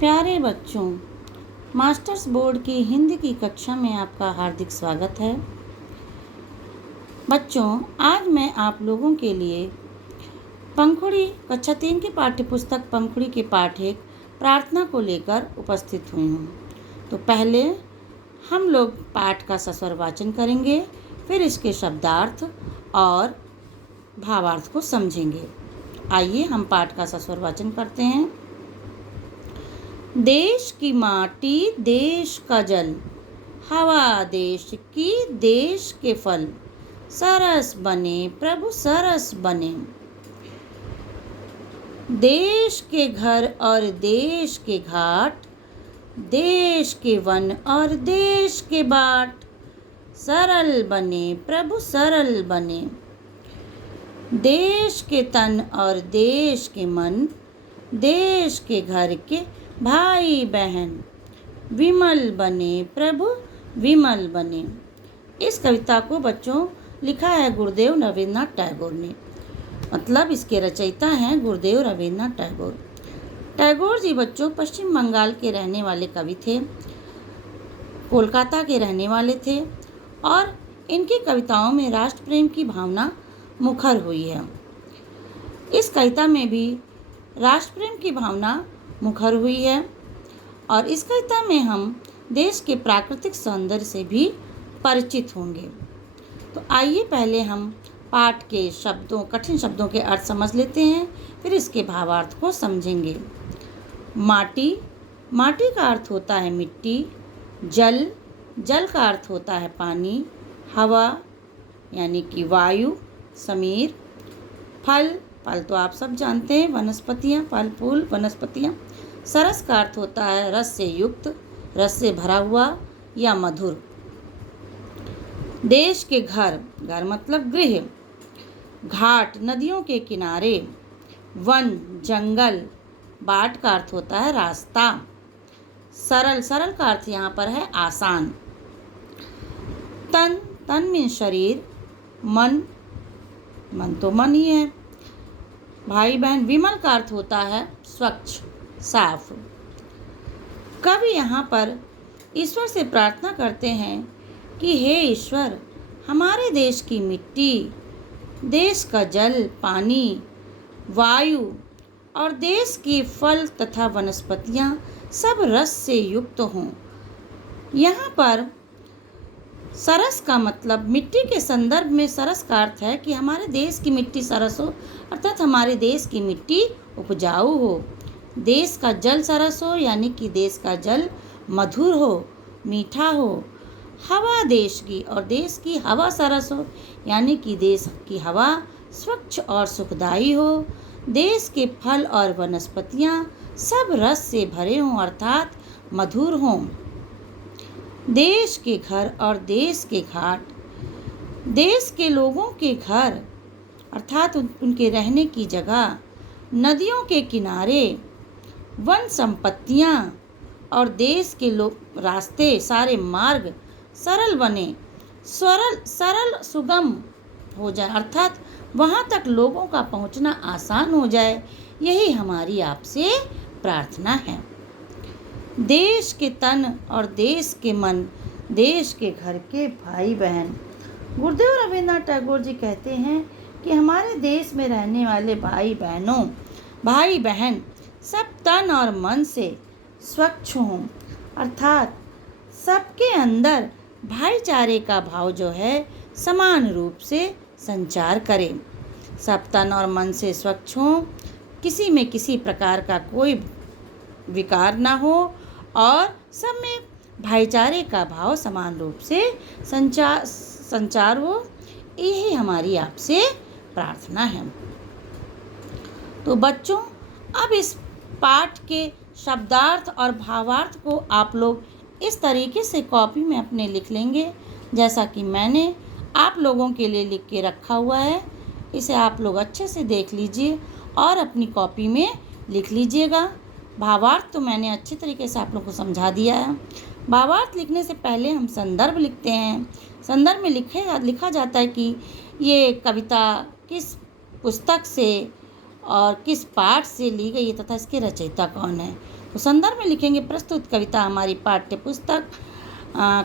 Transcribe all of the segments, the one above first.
प्यारे बच्चों, masters board की हिंदी की कक्षा में आपका हार्दिक स्वागत है। बच्चों, आज मैं आप लोगों के लिए पंखुड़ी कक्षा 3 की पाठ्यपुस्तक पंखुड़ी के पाठ 1 प्रार्थना को लेकर उपस्थित हुई हूँ। तो पहले हम लोग पाठ का सस्वर वाचन करेंगे, फिर इसके शब्दार्थ और भावार्थ को समझेंगे। आइए हम पाठ का सस्वर वाचन करते हैं। देश की माटी देश का जल, हवा देश की देश के फल, सरस बने प्रभु सरस बने। देश के घर और देश के घाट, देश के वन और देश के बाट, सरल बने प्रभु सरल बने। देश के तन और देश के मन, देश के घर के भाई बहन, विमल बने प्रभु विमल बने। इस कविता को बच्चों लिखा है गुरुदेव रवींद्रनाथ टैगोर ने। मतलब इसके रचयिता हैं गुरुदेव रवींद्रनाथ टैगोर। टैगोर जी बच्चों पश्चिम बंगाल के रहने वाले कवि थे, कोलकाता के रहने वाले थे और इनकी कविताओं में राष्ट्र प्रेम की भावना मुखर हुई है। इस कविता में भी राष्ट्र प्रेम की भावना मुखर हुई है और इस कविता में हम देश के प्राकृतिक सौंदर्य से भी परिचित होंगे। तो आइए पहले हम पाठ के कठिन शब्दों के अर्थ समझ लेते हैं, फिर इसके भावार्थ को समझेंगे। माटी, माटी का अर्थ होता है मिट्टी। जल, जल का अर्थ होता है पानी। हवा यानी कि वायु, समीर। फल, फल तो आप सब जानते हैं, वनस्पतियाँ, फल फूल वनस्पतियाँ। सरस का अर्थ होता है रस से युक्त, रस से भरा हुआ या मधुर। देश के घर, घर मतलब गृह। घाट, नदियों के किनारे। वन, जंगल। बाट का अर्थ होता है रास्ता। सरल, सरल का अर्थ यहाँ पर है आसान। तन, तन में शरीर। मन, मन तो मन ही है। भाई बहन, विमल का अर्थ होता है स्वच्छ, साफ। कवि यहाँ पर ईश्वर से प्रार्थना करते हैं कि हे ईश्वर, हमारे देश की मिट्टी, देश का जल, पानी, वायु और देश की फल तथा वनस्पतियाँ सब रस से युक्त हों। यहाँ पर सरस का मतलब मिट्टी के संदर्भ में सरस का अर्थ है कि हमारे देश की मिट्टी सरस हो, अर्थात हमारे देश की मिट्टी उपजाऊ हो। देश का जल सरस हो यानी कि देश का जल मधुर हो, मीठा हो। हवा देश की और देश की हवा सरस हो यानी कि देश की हवा स्वच्छ और सुखदायी हो। देश के फल और वनस्पतियाँ सब रस से भरे हों अर्थात मधुर हों। देश के घर और देश के घाट, देश के लोगों के घर अर्थात उनके रहने की जगह। नदियों के किनारे, वन संपत्तियाँ और देश के रास्ते, सारे मार्ग सरल बने, सरल सुगम हो जाए अर्थात वहाँ तक लोगों का पहुँचना आसान हो जाए। यही हमारी आपसे प्रार्थना है। देश के तन और देश के मन, देश के घर के भाई बहन। गुरुदेव रवींद्रनाथ टैगोर जी कहते हैं कि हमारे देश में रहने वाले भाई बहन सब तन और मन से स्वच्छ हों अर्थात सबके अंदर भाईचारे का भाव जो है समान रूप से संचार करें। सब तन और मन से स्वच्छ हों, किसी में किसी प्रकार का कोई विकार ना हो और सब में भाईचारे का भाव समान रूप से संचार हो। यही हमारी आपसे प्रार्थना है। तो बच्चों, अब इस पाठ के शब्दार्थ और भावार्थ को आप लोग इस तरीके से कॉपी में अपने लिख लेंगे जैसा कि मैंने आप लोगों के लिए लिख के रखा हुआ है। इसे आप लोग अच्छे से देख लीजिए और अपनी कॉपी में लिख लीजिएगा। भावार्थ तो मैंने अच्छे तरीके से आप लोग को समझा दिया है। भावार्थ लिखने से पहले हम संदर्भ लिखते हैं। संदर्भ में लिखा जाता है कि ये कविता किस पुस्तक से और किस पाठ से ली गई है तथा इसके रचयिता कौन है। तो संदर्भ में लिखेंगे प्रस्तुत कविता हमारी पाठ्य पुस्तक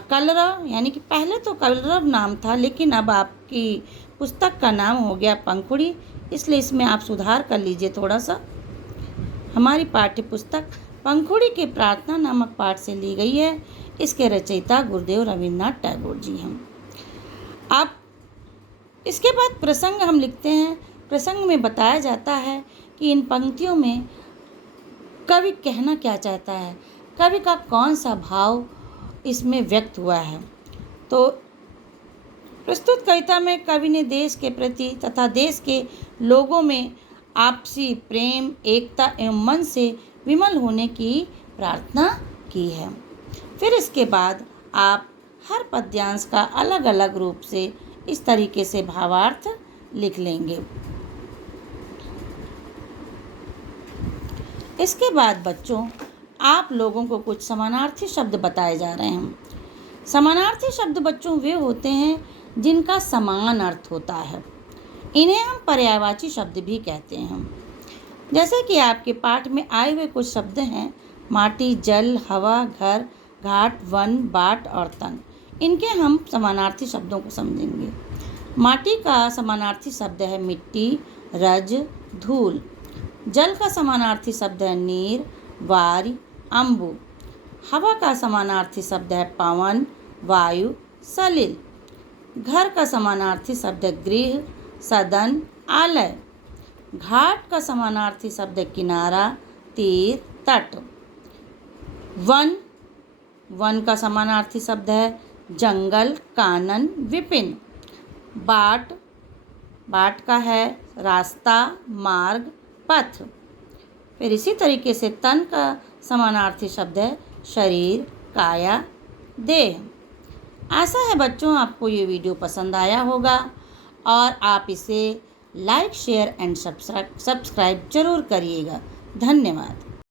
कलरव, यानी कि पहले तो कलरव नाम था, लेकिन अब आपकी पुस्तक का नाम हो गया पंखुड़ी, इसलिए इसमें आप सुधार कर लीजिए थोड़ा सा। हमारी पाठ्य पुस्तक पंखुड़ी के प्रार्थना नामक पाठ से ली गई है। इसके रचयिता गुरुदेव रविन्द्रनाथ टैगोर जी हैं। अब इसके बाद प्रसंग हम लिखते हैं। प्रसंग में बताया जाता है कि इन पंक्तियों में कवि कहना क्या चाहता है, कवि का कौन सा भाव इसमें व्यक्त हुआ है। तो प्रस्तुत कविता में कवि ने देश के प्रति तथा देश के लोगों में आपसी प्रेम, एकता एवं मन से विमल होने की प्रार्थना की है। फिर इसके बाद आप हर पद्यांश का अलग अलग रूप से इस तरीके से भावार्थ लिख लेंगे। इसके बाद बच्चों आप लोगों को कुछ समानार्थी शब्द बताए जा रहे हैं। समानार्थी शब्द बच्चों वे होते हैं जिनका समान अर्थ होता है। इन्हें हम पर्यायवाची शब्द भी कहते हैं। जैसे कि आपके पाठ में आए हुए कुछ शब्द हैं माटी, जल, हवा, घर, घाट, वन, बाट और तन। इनके हम समानार्थी शब्दों को समझेंगे। माटी का समानार्थी शब्द है मिट्टी, रज, धूल। जल का समानार्थी शब्द है नीर, वारी, अम्बु। हवा का समानार्थी शब्द है पवन, वायु, सलिल। घर का समानार्थी शब्द है गृह, सदन, आलय। घाट का समानार्थी शब्द है किनारा, तीर, तट। वन का समानार्थी शब्द है जंगल, कानन, विपिन। बाट का है रास्ता, मार्ग, पथ। फिर इसी तरीके से तन का समानार्थी शब्द है शरीर, काया, देह। आशा है बच्चों आपको ये वीडियो पसंद आया होगा और आप इसे लाइक, शेयर एंड सब्सक्राइब जरूर करिएगा। धन्यवाद।